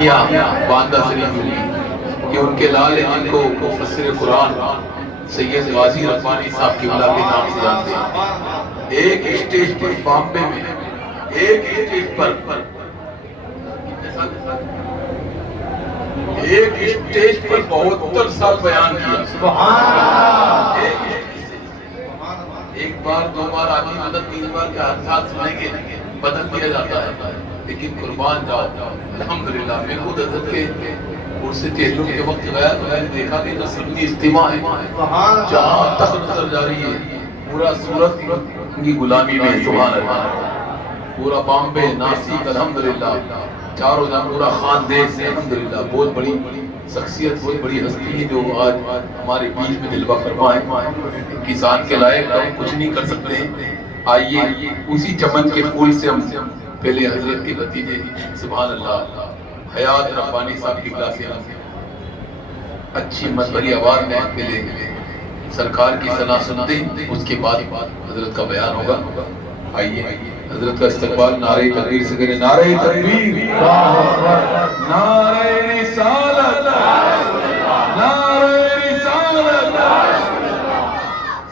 باندہ شریف یہ ان کے لال ہیں جن کو مفسر قرآن سید غازی ربانی صاحب قبلہ کے نام سے جانتے ہیں. ایک اسٹیج پر بامبے میں ایک اسٹیج پر 72 سال بیان کیا. ایک بار دو بار آدمی مدد 3 بار کے ہر سال سنیں گے بدل دیا جاتا ہے. لیکن قربان جاؤ الحمدللہ میں خود حضرت کے عرص تحلم کے وقت گیا تو میں نے دیکھا کہ نصرنی اجتماع ہے جہاں تک نظر جاری ہے پورا صورت ان کی غلامی میں. سبحان اللہ. پورا بامبے ناسک الحمدللہ چاروں جہاں پورا خاندان سے الحمدللہ بہت بڑی شخصیت بہت بڑی ہستی ہے جو آج ہمارے بیچ میں جلوہ فرما ہے. کسان کے لائق ہم کچھ نہیں کر سکتے ہیں. آئیے اسی چمن کے پھول سے ہم پہلے حضرت کے بھتیجے سبحان اللہ حیات ربانی صاحب کی کلاس سے اچھی مذہبی آواز میں پہلے سرکار کی ثنا سنتے ہیں اس کے بعد حضرت کا بیان ہوگا. آئیے حضرت کا استقبال نعرہ تکبیر سے کریں. نعرہ تکبیر، نعرہ رسالت، نعرہ رسالت.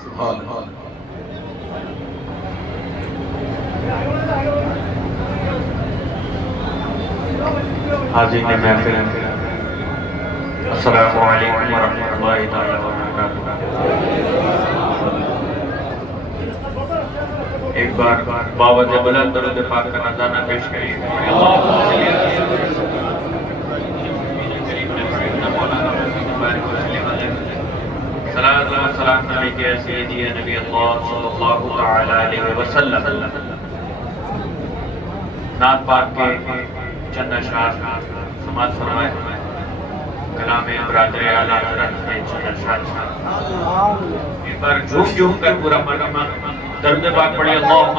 سبحان اللہ. حاضرین محفل السلام علیکم ورحمۃ اللہ تعالی وبرکاتہ. ایک بار باوجہ بلند درود پاک کا نذرانہ پیش کریں. صلاۃ و سلام علیک یا سیدی یا نبی اللہ صلی اللہ تعالی علیہ وسلم. نعت پاک کے چند اشعار سماعت فرمائے. کلام برادر اعلیٰ حضرت کے چند اشعار ایک بار جھوم جھوم کر پورا مجمع درود پاک پڑھے. اللہم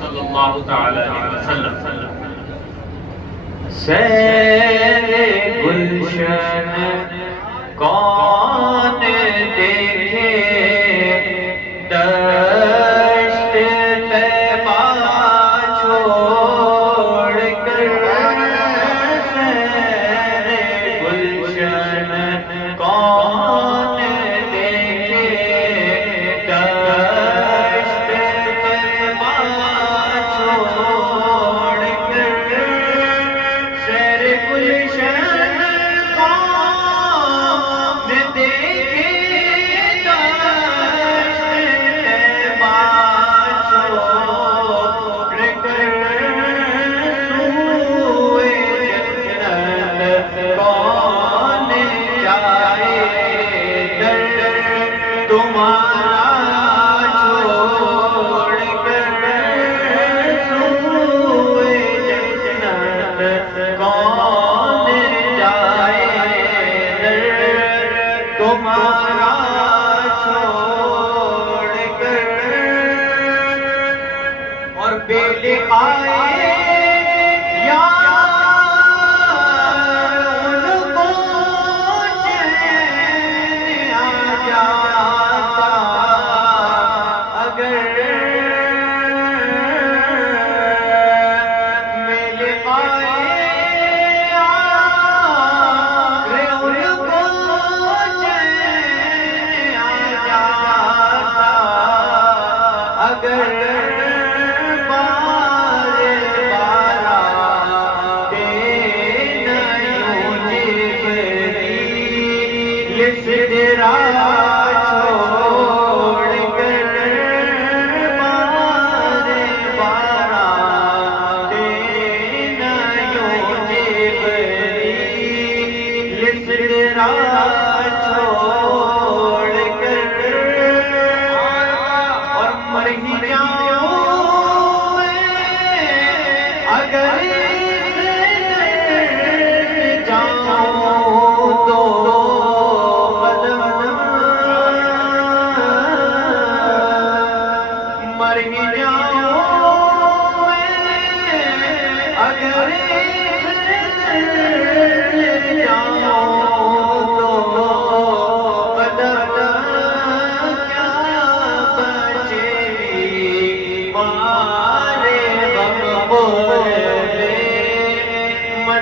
صلی اللہ تعالی علیہ وسلم. سیر گلشن کون دیکھے دشت طیبہ چھوڑ کر. سیر گلشن کون دیکھے دشت طیبہ چھوڑ کر. سیر گلشن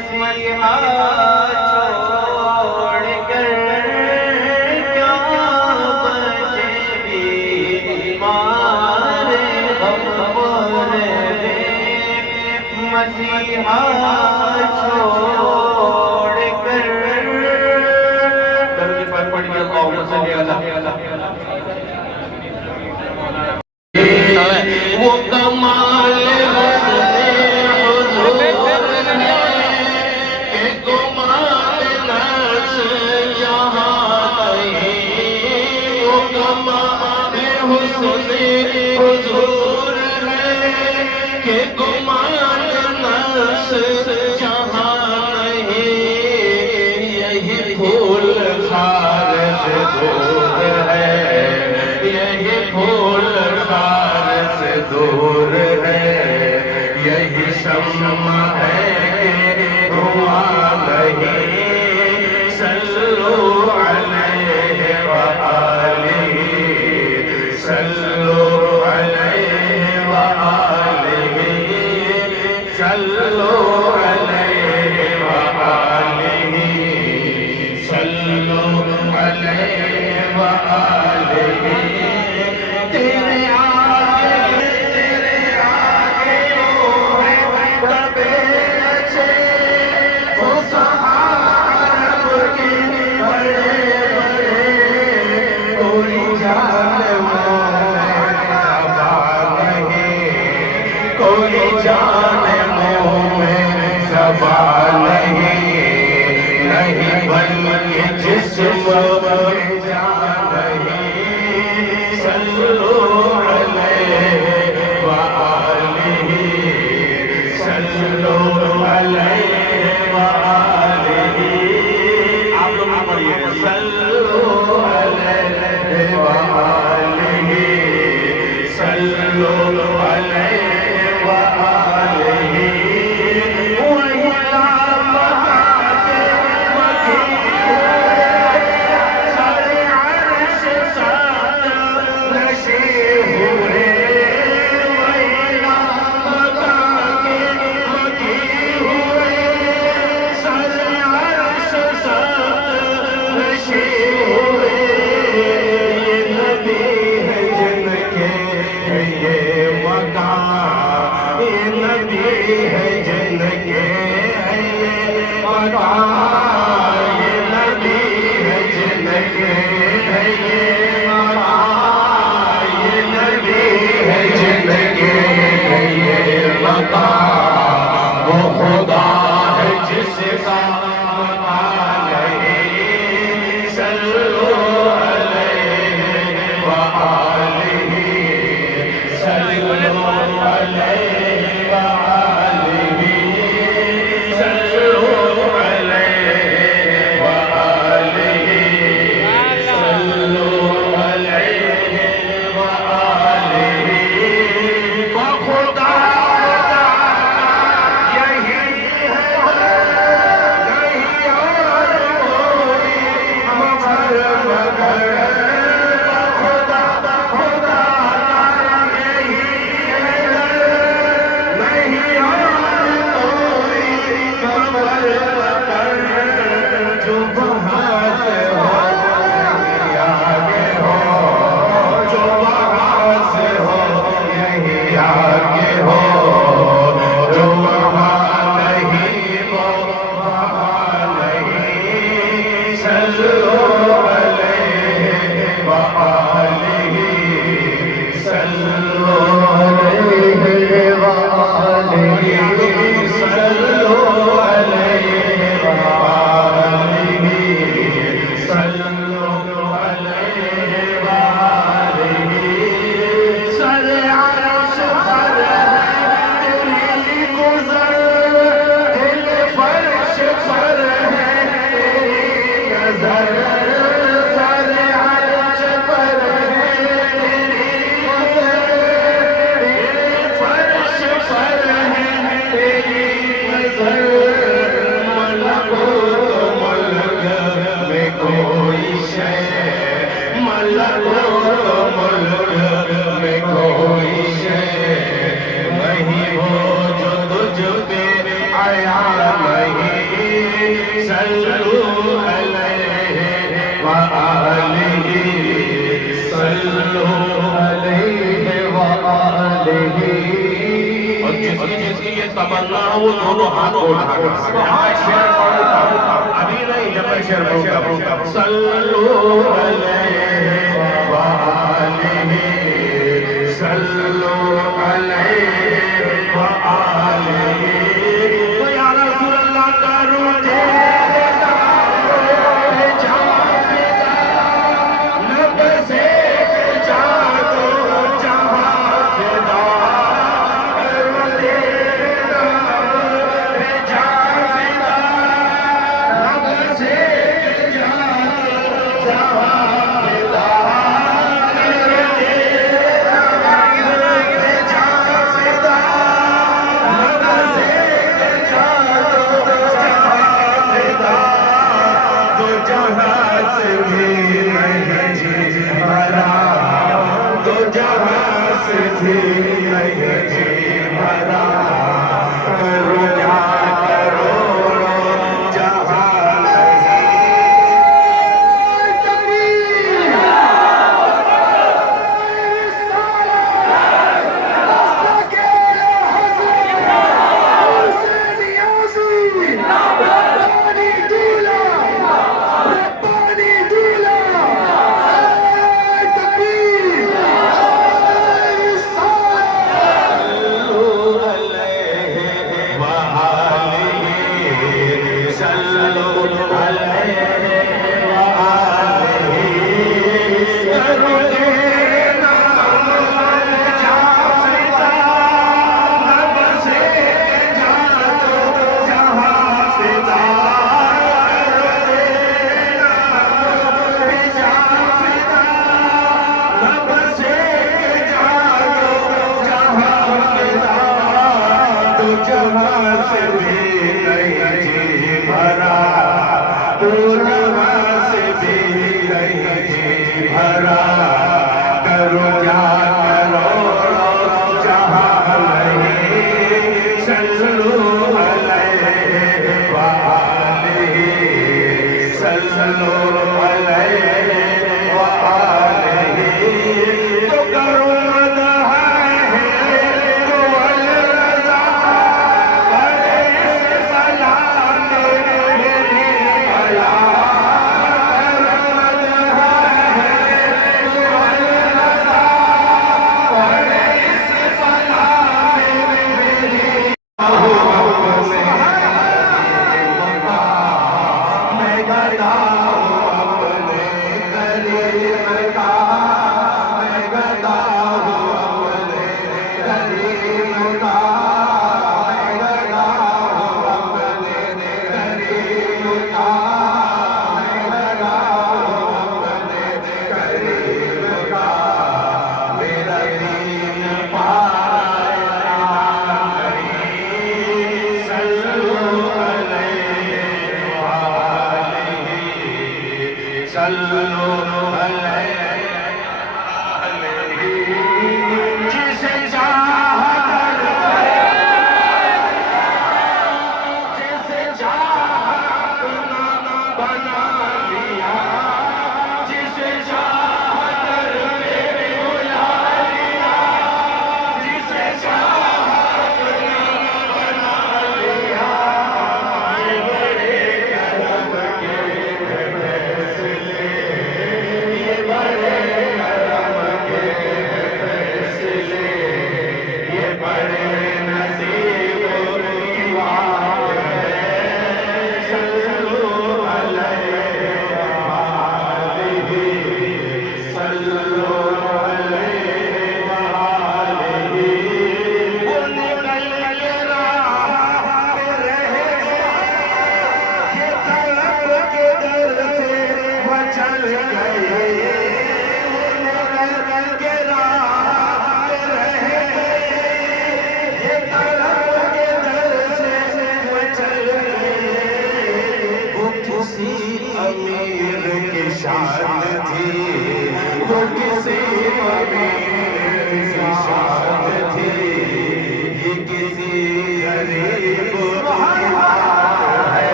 مسیحا چھوڑ کر کیا بچے بیمار ہم پر مسیحا چھوڑ کر درود پاک پڑھیے اللہم صلی علی وہ کمال حضور ہے کہ گمان نفس جہاں نہیں وہ کمال حسن حضور ہے کہ گمان نفس جہاں نہیں یہی پھول خار سے دور ہے یہی پھول خار سے دور ہے یہی شمع ہے کہ دھواں نہیں صلو علیہ وآلہ صلو علیہ وآلہ صلو علیہ وآلہ صلو علیہ وآلہ تیرے آگے وہ ہے کبے اچھے فصحا عرب کے بڑے بڑے کوئی جان کوئی جان منہ میں زبان نہیں بلکہ جسم میں جان نہیں صلو علیہ وآلہ صلو علیہ وآلہ آپ لوگ بھی پڑھیے صلو علیہ وآلہ صلو علیہ وہ خدا ہے جس کا مقام نہیں صلو علیہ وآلہ صلو علیہ وآلہ صلو علیہ وآلہ صلو علیہ وآلہ بخدا آیا نہیں صلوا علیہ وآلہ صلوا علیہ وآلہ اور جس کی یہ تمنا ہو وہ دونوں ہاتھوں اٹھا کر شعر پڑھتا ابھی نہیں جب میں شعر پڑھتا صلوا علیہ وآلہ صلوا علیہ وآلہ تو یا رسول اللہ کرو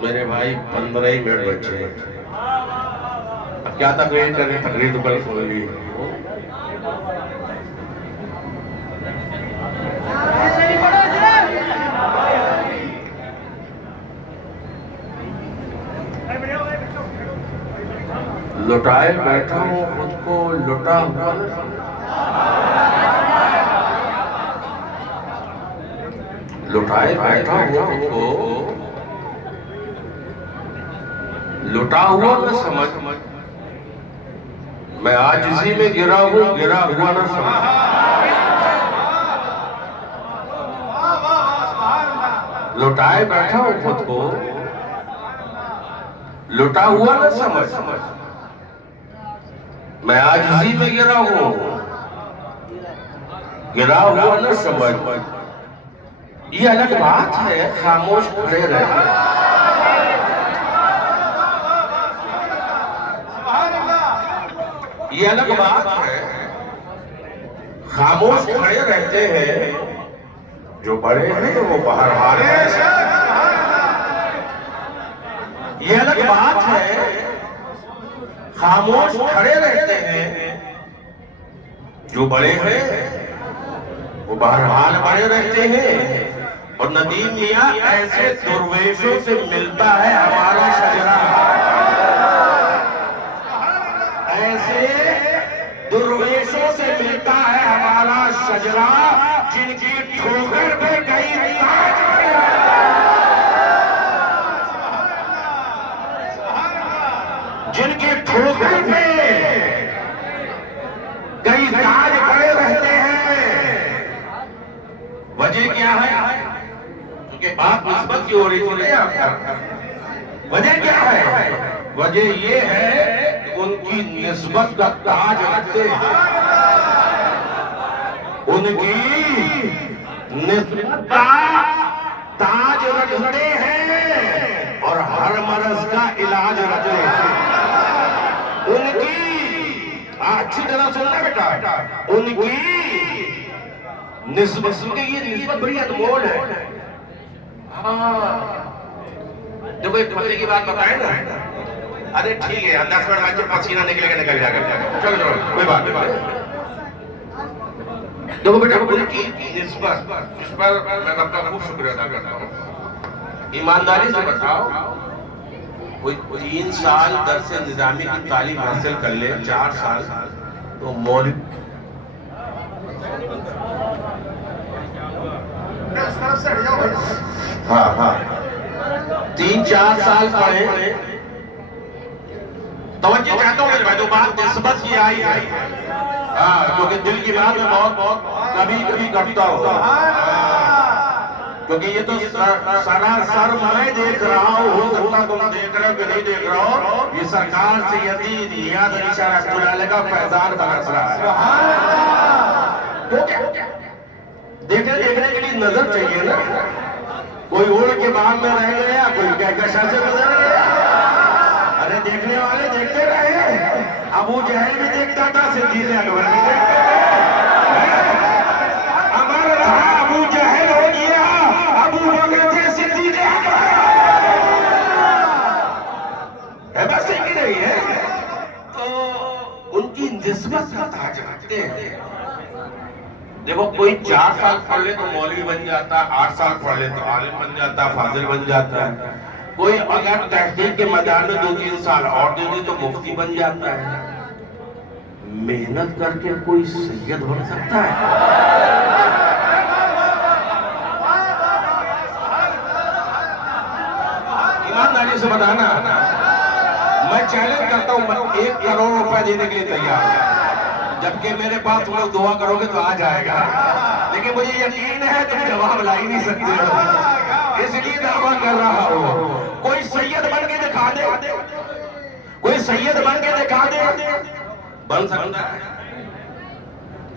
میرے بھائی 15 ہی منٹ بچے ہیں. اب کیا تقریر کریں؟ تقریر تو کل سن لی. لٹائے بیٹھا ہوں خود کو لٹا ہوا نہ لٹائے بیٹھا ہوں خود کو لٹا ہوا نہ سمجھ میں آج اسی میں گرا ہوں گرا ہوا نہ سمجھ. لٹائے بیٹھا ہوں خود کو لٹا ہوا نہ سمجھ میں آج اسی میں گرا ہوں گرا ہوا نہ سمجھ. یہ الگ بات ہے خاموش کھڑے رہے. یہ الگ بات ہے خاموش کھڑے رہتے ہیں جو بڑے ہیں وہ بہرحال ہیں. یہ الگ بات ہے خاموش کھڑے رہتے ہیں جو بڑے ہیں وہ بہرحال بڑے رہتے ہیں. اور ندیم میاں ایسے درویشوں سے ملتا ہے ہمارا شجرہ. ایسے درویشوں سے ملتا ہے ہمارا شجرہ جن کی ٹھوکر پہ کئی تاج پڑے جن کی ٹھوکر پہ کئی تاج پڑے رہتے ہیں. وجہ کیا ہے؟ کیونکہ بات نسبت کی ہو رہی تھی. وجہ کیا ہے؟ وجہ یہ ہے کہ ان کی نسبت کا تاج رکھتے ہیں. ان کی نسبت کا تاج رکھتے ہیں اور ہر مرض کا علاج رکھتے ہیں. ان کی اچھی طرح سننا بیٹا ان کی نسبت یہ نسبت بڑی انمول ہے. جب ایک پتے کی بات بتائیں نا ارے ٹھیک ہے 10 منٹ بعد جب پسینہ نکلے گا نکل جائے گا چلو چلو کوئی بات دیکھو بیٹا ان کی نسبت اس پر میں آپ کا خوب شکریہ ادا کرتا ہوں. ایمانداری سے بتاؤ کوئی 3 سال درس نظامی کی تعلیم حاصل کر لے 4 سال تو مولوی ہاں 3-4 سال پڑھے. توجہ چاہتا ہوں میرے بھائی تو بات نسبت کی آئی کیونکہ دل کی بات میں بہت کبھی کرتا ہوں کیونکہ یہ تو سراسر میں دیکھ رہا ہوں ہو سکتا تم دیکھ رہے ہو کہ نہیں دیکھ رہا ہو. یہ سرکار سیدی نیاز علی شاہ رحمۃ اللہ علیہ کا فیضان برس رہا ہے. تو کیا دیکھنے کے لیے نظر چاہیے نا. کوئی اوڑ کے بعد میں رہ گیا کوئی کہکشاں سے گزر گیا. ارے دیکھنے والے دیکھتے رہے. ابو جہل بھی دیکھتا تھا صدیق اکبر بھی دیکھتے تھے. ہمارا تھا ابو جہل ہو گیا ابو بکر تھے صدیق اکبر ہے. بس ایک ہی نہیں ہے. تو ان کی نسبت کا تاج رکھتے ہیں. دیکھو کوئی 4 سال پڑھ لے تو مولوی بن جاتا ہے 8 سال پڑھ لے تو عالم بن جاتا ہے فاضل بن جاتا ہے. کوئی اگر تحقیق کے میدان میں 2-3 سال اور دے دے تو مفتی بن جاتا ہے، محنت کر کے کوئی سید بن سکتا ہے؟ ایمانداری سے بتانا، میں چیلنج کرتا ہوں 1 کروڑ روپے دینے کے لیے تیار ہوں، جبکہ میرے پاس تم لوگ دعا کرو گے تو آ جائے گا، لیکن مجھے یقین ہے تم جواب لا ہی نہیں سکتے ہو، اس لیے دعویٰ کر رہا ہوں کوئی سید بن کے دکھا دے، کوئی سید بن کے دکھا دے، بن سکتا ہے؟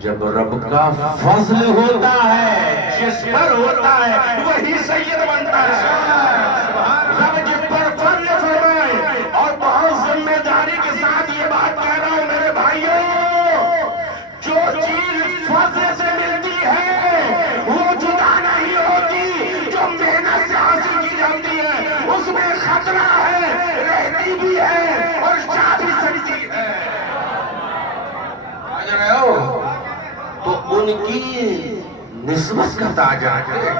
جب رب کا فضل ہوتا ہے، جس پر ہوتا ہے وہی سید بنتا ہے۔ رب جس پر فضل فرمائے، اور بہت ذمہ داری کے ساتھ یہ بات کہہ رہا ہوں میرے بھائیوں، جو چیز فضل سے ملتی ہے وہ جدا نہیں ہوتی، جو محنت سے حاصل کی جاتی ہے اس میں خطرہ ہے، رہتی بھی ہے اور جا بھی سکتی ہے۔ سمجھ رہے ہو؟ تو ان کی نسبت کا تاج رکھتے ہیں،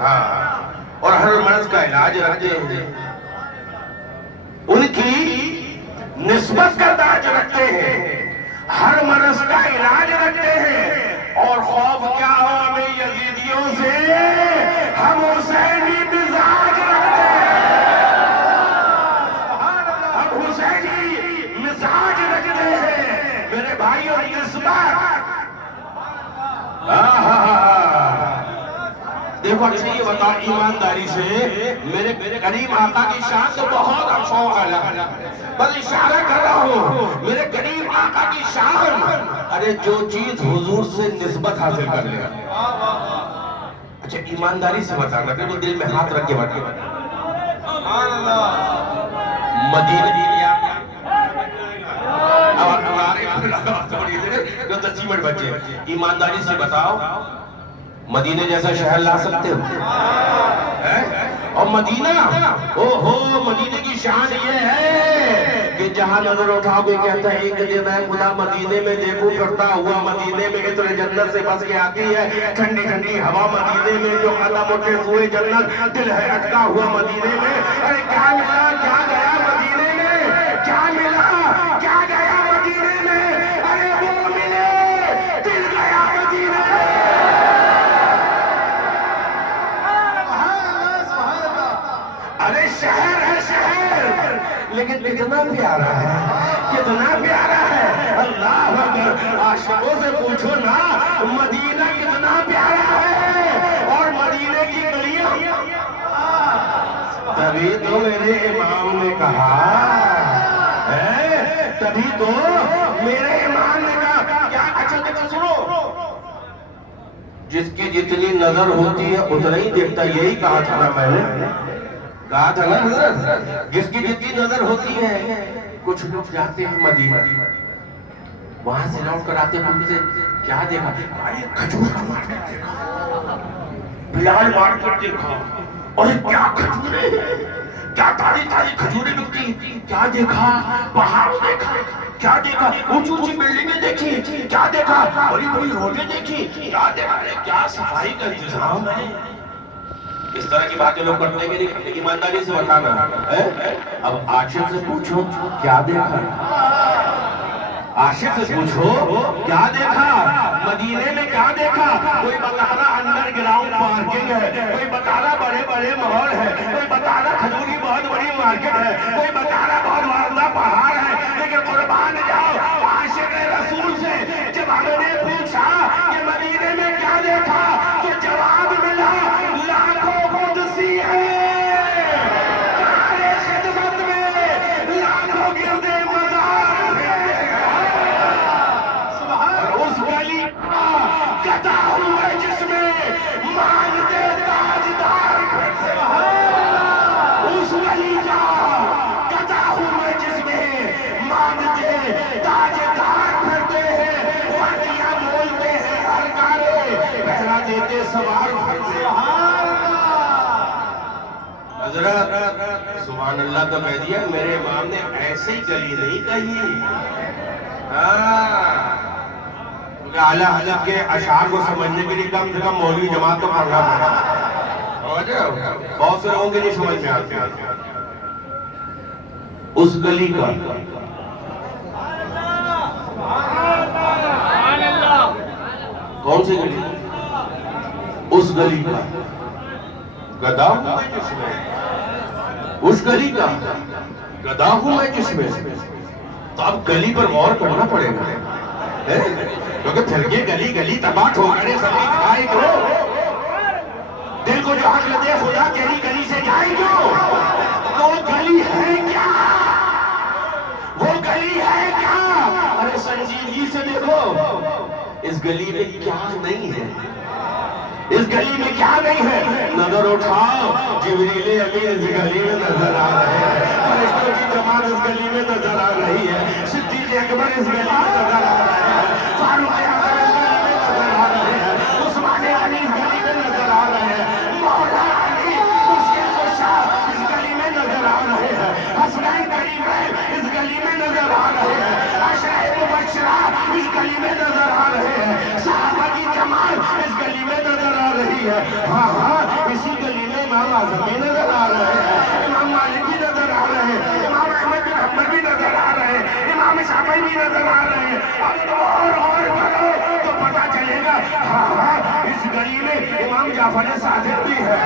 ہاں، اور ہر مرض کا علاج رکھتے ہیں، ان کی نسبت کا تاج رکھتے ہیں، ہر مرض کا علاج رکھتے ہیں، اور خوف کیا ہو ہمیں یزیدیوں سے، ہم حسینی مزاج رکھتے ہیں، ہم حسینی مزاج رکھتے ہیں میرے بھائیوں، نسبت۔ دیکھو اچھا یہ بتا ایمانداری سے، میرے کریم آقا کی شان تو بہت افسوس ہے، بس اشارہ کر رہا ہوں میرے کریم آقا کی شان، ارے جو چیز حضور سے نسبت حاصل کر لیا۔ اچھا ایمانداری سے بتانا، بالکل دل میں ہاتھ رکھ کے بتانا، مدینہ بچے ایمانداری سے بتاؤ، مدینہ جیسا شہر لا سکتے ہو؟ اور مدینہ، مدینہ کی شان یہ ہے کہ جہاں نظر اٹھاؤ کوئی کہتا ہے ایک دن ہے خدا مدینے میں دیکھو کرتا ہوا، مدینے میں عطر جنت سے بس کے آتی ہے، ٹھنڈی ٹھنڈی ہوا مدینے میں، جو قدم اٹھے سوئے جنت، دل ہے اٹکا ہوا مدینے میں۔ ارے کیا ملا، کیا گیا مدینے میں، کیا ملا، کیا گیا مدینے میں، ارے وہ ملے، دل گیا مدینے میں۔ ارے شہر ہے شہر، لیکن کتنا پیارا ہے، کتنا پیارا ہے، اللہ اکبر، عاشقوں سے پوچھو نا مدینہ کتنا پیارا ہے، اور مدینے کی گلیاں، تبھی تو میرے امام نے کہا ہے، تبھی تو میرے امام نے کہا کیا، اچھا دیکھو سنو، جس کی جتنی نظر ہوتی ہے اتنا ہی دیکھتا، یہی کہا تھا نا میں نے، کہا تھا نا حضرت، جس کی جتنی نظر ہوتی ہے۔ کچھ لوگ جاتے ہیں مدینہ، وہاں سے لوٹ کر آتے ہیں، ان سے کیا دیکھا، کھجور کا مارکیٹ دیکھا، بلال مارکیٹ دیکھا، اور کیا کھجوریں، کیا تاری تاری کھجوریں بکتی، کیا دیکھا، پہاڑ دیکھا، کیا دیکھا، اونچی اونچی بلڈنگیں دیکھی، کیا دیکھا، بڑی بڑی روڈیں دیکھی، کیا دیکھا، کیا صفائی کا انتظام ہے۔ اس طرح کی باتیں لوگ کرنے کے لیے، ایمانداری سے بتانا، اب عاشق سے پوچھو کیا دیکھا، عاشق سے پوچھو کیا دیکھا، مدینے میں کیا دیکھا، کوئی بتا رہا انڈر گراؤنڈ پارکنگ ہے، کوئی بتا رہا بڑے بڑے محل ہے، کوئی بتا رہا کھجور کی بہت بڑی مارکیٹ ہے، کوئی بتا رہا بہت واضح پہاڑ ہے، لیکن قربان جاؤ عاشق رسول سے جب ہم نے پوچھا کہ مدینے میں کیا دیکھا تو جواب ملا لاکھوں قدسی ہے، تمہارے خدمت میں لاکھوں گردے مزار ہے، اور اس گلی گدا ہوئے جس میں مانگتے تاجدار، اس گلی کا گدا ہوئے جس میں مانگتے تاجدار پھرتے ہیں، وادیاں بولتے ہیں ہر کارے، پہرا دیتے سوار پھرتے ہیں۔ حضرت سبحان اللہ تو کہہ دیا، میرے امام نے ایسے ہی گلی نہیں کہی، اعلیٰ حضرت کے اشعار کو سمجھنے کے لیے کم سے کم مولوی جماعت تو پڑھنا پڑا، بہت سے لوگوں کے لیے سمجھ میں آتے ہیں. اس گلی کا کون سی گلی؟ اس گلی کا گدا ہوں میں جس میں، اس گلی کا گدا ہوں میں جس میں. تو اب گلی پر غور کرنا پڑے گا، کیونکہ پھر یہ گلی گلی تباہ ٹھوکریں سبھی کھائے گو. دل کو جو عقل دے خدا تیری گلی سے جائے گو. وہ گلی ہے کیا؟ وہ گلی ہے کیا؟ ارے سنجیدگی سے دیکھو، اس گلی میں کیا نہیں ہے، اس گلی میں کیا نہیں ہے. نظر اٹھاؤ، جبریل امین اس گلی میں نظر آ رہے ہیں، فرشتوں کی جماعت اس گلی میں نظر آ رہی ہے، صدیق اکبر اس گلی میں نظر آ رہے ہیں، فاروق اعظم اس گلی میں نظر آ رہے ہیں، عثمان غنی اس گلی میں نظر آ رہے ہیں، مولا علی مشکل کشا اس گلی میں نظر آ رہے ہیں، حسنین کریمین اس گلی میں نظر آ رہے ہیں، عشرہ مبشرہ اس گلی میں نظر آ رہے ہیں، صحابہ کی جماعت اس گلی میں نظر آ رہی ہے. ہاں ہاں، اسی گلی میں امام اعظم بھی نظر آ رہے ہیں، امام مالک بھی نظر آ رہے ہیں، امام احمد بن حنبل بھی نظر آ رہے ہیں، امام شافعی بھی نظر آ رہے ہیں. اب تو اور کرو تو پتہ چلے گا. ہاں ہاں، اس گلی میں امام جعفر صادق بھی ہے،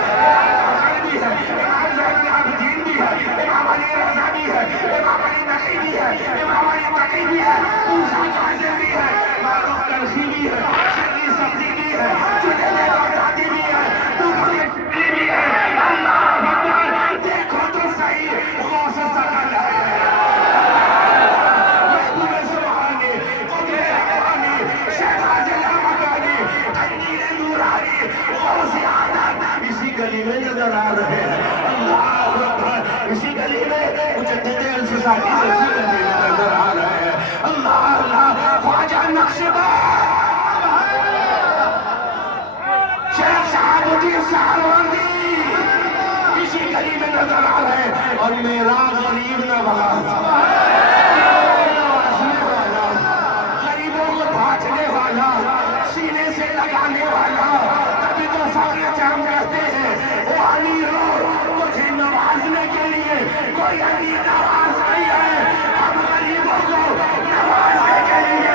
حسن بھی ہے، امام زین العابدین بھی ہے، امام علی رضا بھی ہے، امام علی نقی بھی ہے، امام علی تقی بھی ہے، موسیٰ کاظم بھی ہے، معروف کرخی بھی ہے، شری سبزی بھی ہے، جنید بغدادی بھی ہے، محمد شبلی بھی ہے. اللہ اکبر، دیکھو تو صحیح، غوث ثقل ہے، محبوب سبحانی، قطب ربانی، شہباز لامکانی، قندیل نورانی، غوث اعظم اسی گلی میں نظر آ رہے ہیں. اللہ اکبر، اسی گلی میں مجدد الفسانی اسی گلی میں نظر آ رہے ہیں. اللہ اللہ، خواجہ نقشبند، شیخ شہاب الدین سہروردی اسی گلی میں نظر آ رہے ہیں. اور میرا غریب نواز، نوازنے والا، غریبوں کو بھاجنے والا، سینے سے لگانے والا، تبھی تو فخر چام کہتے ہیں وہ علی رو مجھے نوازنے کے لیے کوئی علی نواز نہیں ہے. ہم غریبوں کو نوازنے کے لیے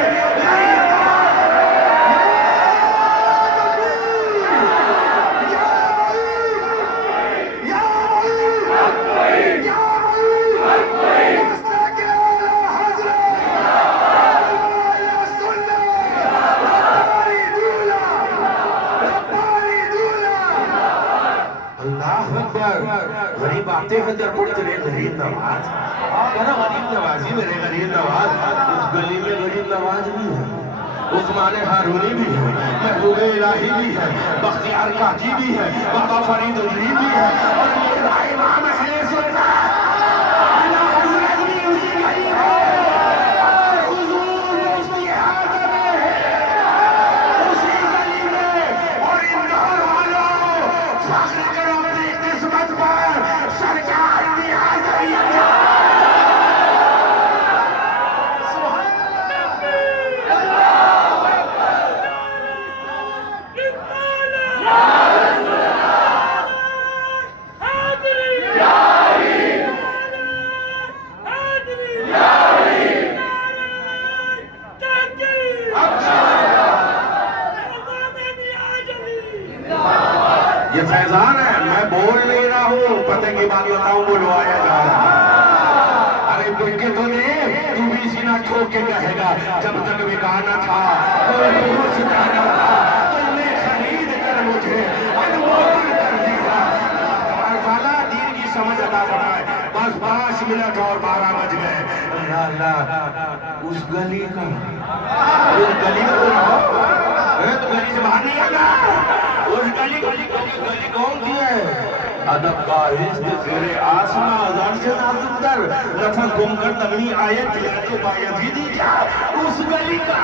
غریب غریب آتے ہیں در پر تیرے غریب نواز. کہنا غریب نوازی میرے غریب نواز. اس گلی میں غریب نواز بھی ہے، عثمان ہارونی بھی ہے، محبوب الہی بھی ہے، بختیار کاجی بھی ہے، بابا فرید علی بھی ہے، اور میرا امام اہل سنت اعلیٰ حضرت بھی اسی گلی میں، حضور مفتی اعظم اسی گلی میں. اور اندور والوں، فخر کرو اپنی قسمت پر، سرکار بھی آ گئی ہے. یہ فیضان ہے، میں بول نہیں رہا ہوں، پتہ کی بات بتاؤں بلوایا جا رہا. ارے بلکہ کے تو نہیں، تو بھی سینہ ٹھوک کے کہے گا جب تک بکانا تھا سکھانا تھا تم نے خرید کر مجھے انمول کر دیا. تعالیٰ دین کی سمجھ عطا فرمائے. بس 5 منٹ اور 12 بج گئے. اللہ اللہ، اس گلی کا تو گلی سے باہر نہیں آنا. اس گلی کون سی ہے؟ ادب کا عشق زیر آسماں ازار سے نازک در نفس گم کر تمنی آیت جلد بایزیدی جا. اس گلی کا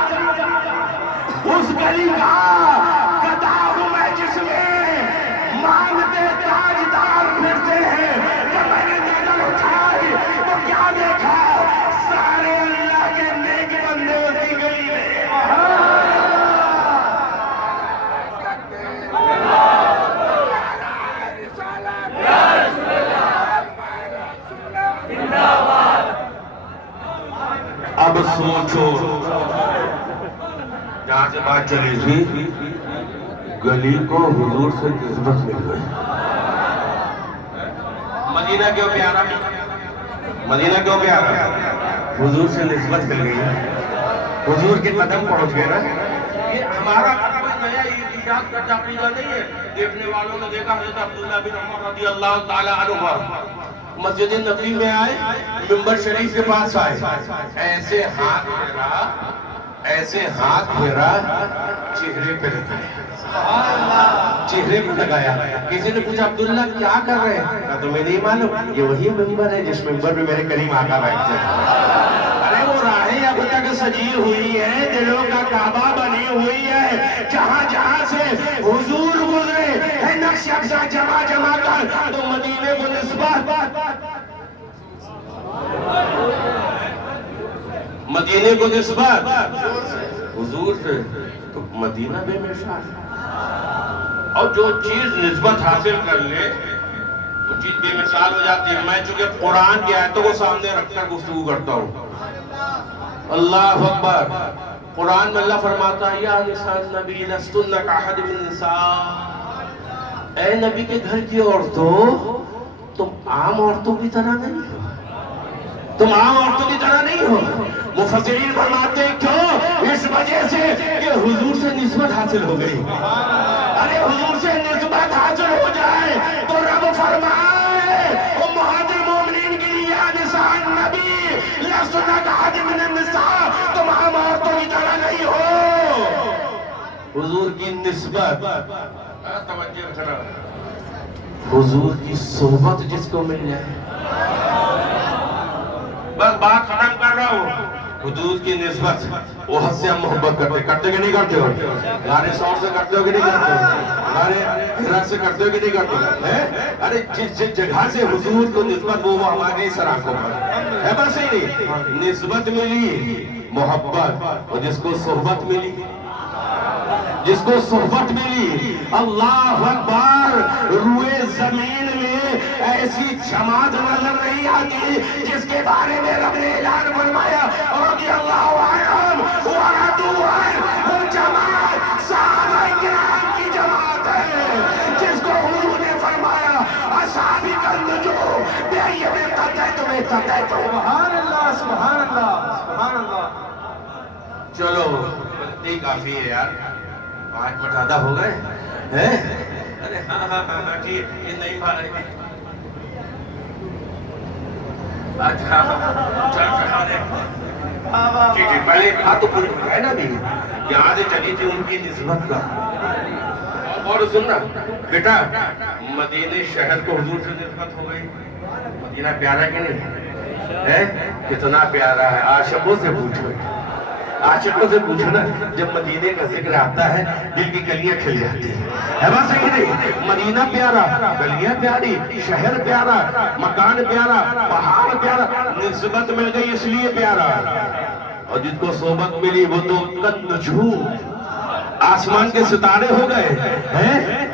گدا ہوں میں جس میں مانگتے تاجدار پھرتے ہیں. جب میں نے نظر اٹھائی تو کیا دیکھا؟ سارے اللہ کے نیک بندے اسی گلی میں. اب سوچو جہاں سے بات چلی تھی گلی کو حضور سے نسبت مل گئی. مدینہ کیوں پیارا؟ مدینہ کیوں پیارا؟ حضور سے نسبت مل گئی ہے. حضور کے قدم پہنچ گئے نا. یہ ہمارا کوئی نیا ایجاد کا عقیدہ نہیں ہے. دیکھنے والوں نے دیکھا حضرت عبداللہ بن عمر رضی اللہ تعالی عنہ مسجد نبوی میں آئے, منبر شریف کے پاس آئے, ایسے ہاتھ پھیرا چہرے پہ لگایا, چہرے پہ لگایا. کسی نے پوچھا عبداللہ کیا کر رہے ہیں؟ کہا تمہیں نہیں معلوم یہ وہی منبر ہے جس منبر پہ میرے کریم آقا بیٹھتے ہیں. ارے وہ راہیں اب تک سجی ہوئی ہے, دلوں کا کعبہ بنی ہوئی ہے, جہاں جہاں سے حضور گزرے ہے نقش اقصا جمع جمع کر تو مدینے کو نسبت, مدینے کو نسبت حضور سے. تو مدینہ بے مثال, اور جو چیز نسبت حاصل کر لے وہ چیز بے مثال ہو جاتی ہے. میں چونکہ قرآن کی آیتوں کو سامنے رکھ کر گفتگو کرتا ہوں. اللہ اکبر. قرآن میں اللہ فرماتا ہے یا نساء النبی لستن کاحد من النساء, اے نبی کے گھر کی عورتوں تم عام عورتوں کی طرح نہیں ہو, تم عام عورتوں کی طرح نہیں ہو. مفسرین فرماتے ہیں کیوں؟ اس وجہ سے کہ حضور سے نسبت حاصل ہو گئی. ارے حضور سے نسبت حاصل ہو جائے تو رب فرمائے امہات المومنین کے لیے یا نساء النبی لستن کاحد من النساء, تم عام عورتوں کی طرح نہیں ہو. حضور کی نسبت, توجہ رکھنا, حضور کی صحبت جس کو مل جائے. بس بات ختم کر رہا ہوں. حضور کی نسبت وہ حد سے ہم محبت کرتے کہ نہیں کرتے ہو؟ نعرے سور سے کرتے ہو کہ نہیں کرتے ہو؟ نعرے حرا سے کرتے ہو کہ نہیں کرتے ہو؟ ارے جس جگہ سے حضور کو نسبت وہ ہمارے اس آنکھوں پر ہے. بس ہی نہیں, نسبت ملی محبت, اور جس کو صحبت ملی, جس کو صحبت ملی, اللہ اکبر, روئے زمین میں ایسی جماعت نظر نہیں آتی جس کے بارے میں رب نے اعلان فرمایا رضی اللہ عنہم ورضوا عنہ. وہ جماعت صحابہ کرام کی جماعت ہے جس کو حضور نے فرمایا اصحابی النجوم بأیہم اقتدیتم اقتدیتم. سبحان اللہ, سبحان اللہ, سبحان اللہ. چلو اتنی کافی ہے یار, 5 منٹ زیادہ ہو گئے ہیں. ارے ہاں ہاں ہاں ٹھیک, یہ نہیں بھائی. اچھا چل جی جی پہلے بات تو پوری ہے نا بھی, یہاں سے چلی تھی ان کی نسبت کا. اور سننا بیٹا, مدینے شہر کو حضور سے نسبت ہو گئی. مدینہ پیارا کہ نہیں ہے؟ کتنا پیارا ہے. عاشقوں سے پوچھو, عاشقوں سے پوچھو نا, جب مدینے کا ذکر آتا ہے دل کی گلیاں کھل جاتی ہیں. ہے بات صحیح نہیں؟ مدینہ پیارا, گلیاں پیاری, شہر پیارا, مکان پیارا, پہاڑ پیارا, نسبت مل گئی اس لیے پیارا. اور جس کو صحبت ملی وہ تو کالنجوم, آسمان کے ستارے ہو گئے ہیں.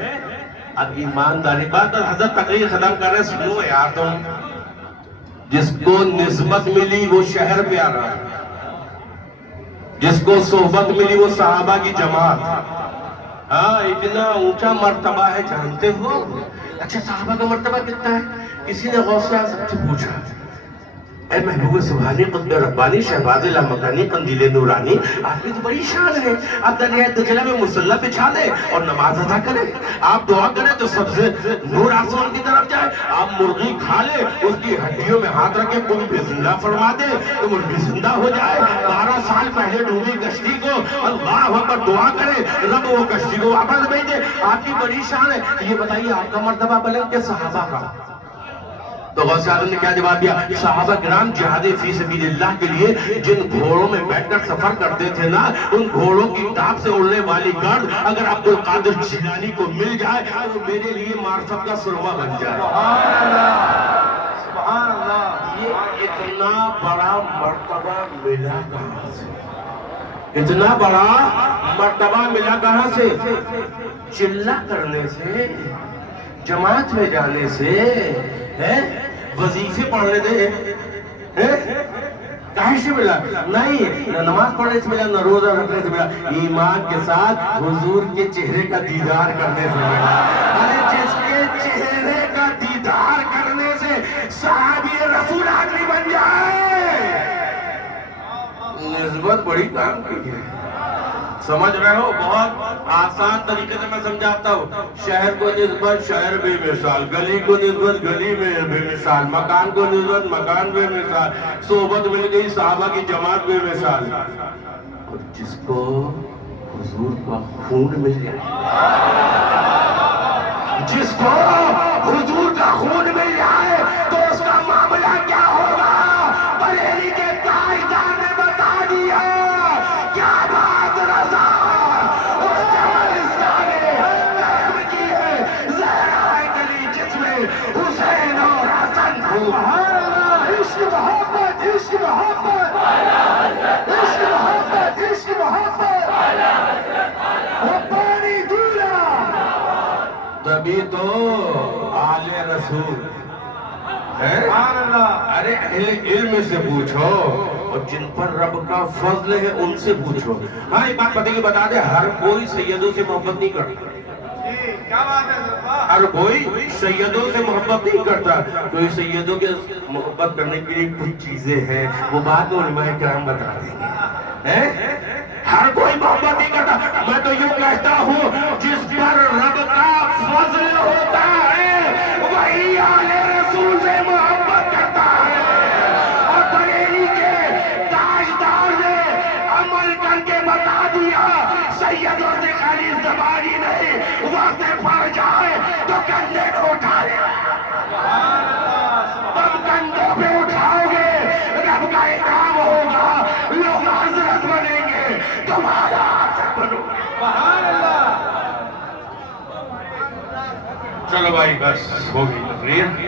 اب ایمانداری بات, حضرت تقریر ختم کر رہے, سنو یار تم. جس کو نسبت ملی وہ شہر پیارا, جس کو صحبت ملی وہ صحابہ کی جماعت. ہاں اتنا اونچا مرتبہ ہے جانتے ہو؟ اچھا صحابہ کا مرتبہ کتنا ہے؟ کسی نے غوث اعظم سے پوچھا, اے محبوب سبحانی قطب ربانی شہباز لامکانی قندیل نورانی, آپ کی تو بڑی شان ہے, آپ دریائے دجلہ میں مصلی بچھا دیں اور نماز ادا کریں, آپ دعا کریں تو سب سے نور آسمان کی طرف جائے, آپ مرغی کھا لیں اس کی ہڈیوں میں ہاتھ رکھیں قم بزندہ فرما دیں تو مرغی زندہ ہو جائے, 12 سال پہلے ڈوبی کشتی کو اللہ اکبر دعا کریں رب وہ کشتی کو واپس بھیج دے, آپ کی بڑی شان ہے. یہ بتائیے آپ کا مرتبہ بلند کہ صحابہ کا؟ تو غوث اعظم نے کیا جواب دیا؟ صحابہ کرام جہاد فی سبیل اللہ کے لیے جن گھوڑوں میں بیٹھ کر سفر کرتے تھے نا, ان گھوڑوں کی ٹاپ سے اڑنے والی گرد اگر عبدالقادر جیلانی کو مل جائے تو میرے لیے معرفت کا سرما بن جائے. سبحان اللہ. یہ اتنا بڑا مرتبہ ملا کہاں سے؟ اتنا بڑا مرتبہ ملا کہاں سے؟ چلہ کرنے سے, جماعت میں جانے سے, وظیفے پڑھنے دے, کہیں سے ملا؟ نہیں، نہ نماز پڑھنے سے ملا، نہ روزہ رکھنے سے ملا، ایمان کے ساتھ حضور کے چہرے کا دیدار کرنے سے ملا۔ ارے جس کے چہرے کا دیدار کرنے سے صحابی رسول آدمی بن جائے، نسبت بڑی کام کی ہے۔ سمجھ رہے ہو؟ بہت آسان طریقے سے میں سمجھاتا ہوں۔ شہر کو نسبت شہر بے مثال، گلی کو نسبت گلی میں بے مثال، مکان کو نسبت مکان بے مثال، صحبت مل گئی صحابہ کی جماعت بے مثال۔ اور جس کو حضور کا خون مل جائے، جس کو حضور کا خون مل جائے تو اس کا معاملہ کیا ہوگا؟ بریلی کے تاجدار نے بتا دیا۔ کیا بات رضا، اس جبلستان نے کرم کی ہے، زہرا گلی جس میں حسین اور حسن تھے۔ سبحان اللہ، عشق محبت، عشق محبت، عشق محبت، عشق محبت، ربانی دولا۔ تبھی تو آل رسول ہے۔ سبحان اللہ۔ ارے اہل علم سے پوچھو، اور جن پر رب کا فضل ہے ان سے پوچھو۔ ہاں ایک بات پتہ کہ بتا دے، ہر کوئی سیدوں سے محبت نہیں کرتا، جی کیا بات ہے سر؟ ہر کوئی سیدوں سے محبت نہیں کرتا۔ کوئی سیدوں کے محبت کرنے کے لیے کچھ چیزیں ہیں، وہ بات علماء کرام بتا دیں گے۔ ہر کوئی محبت نہیں کرتا۔ میں تو یوں کہتا ہوں، جس پر رب کا فضل ہوتا ہے وہی آل رسول سے محبت کرتا ہے۔ اور بریلی کے تاجدار نے عمل کر کے بتا دیا، سیدوں سے خالی زبانی نہیں، وقت پڑ جائے تو کندھے کو اٹھا لے۔ تم کندھوں پہ اٹھاؤ گے، رب کا انعام ہوگا، لوگ حضرت بنیں گے، تمہارا حضرت بنو گے۔ سبحان اللہ۔ چلو بھائی بس ہو گئی تقریر۔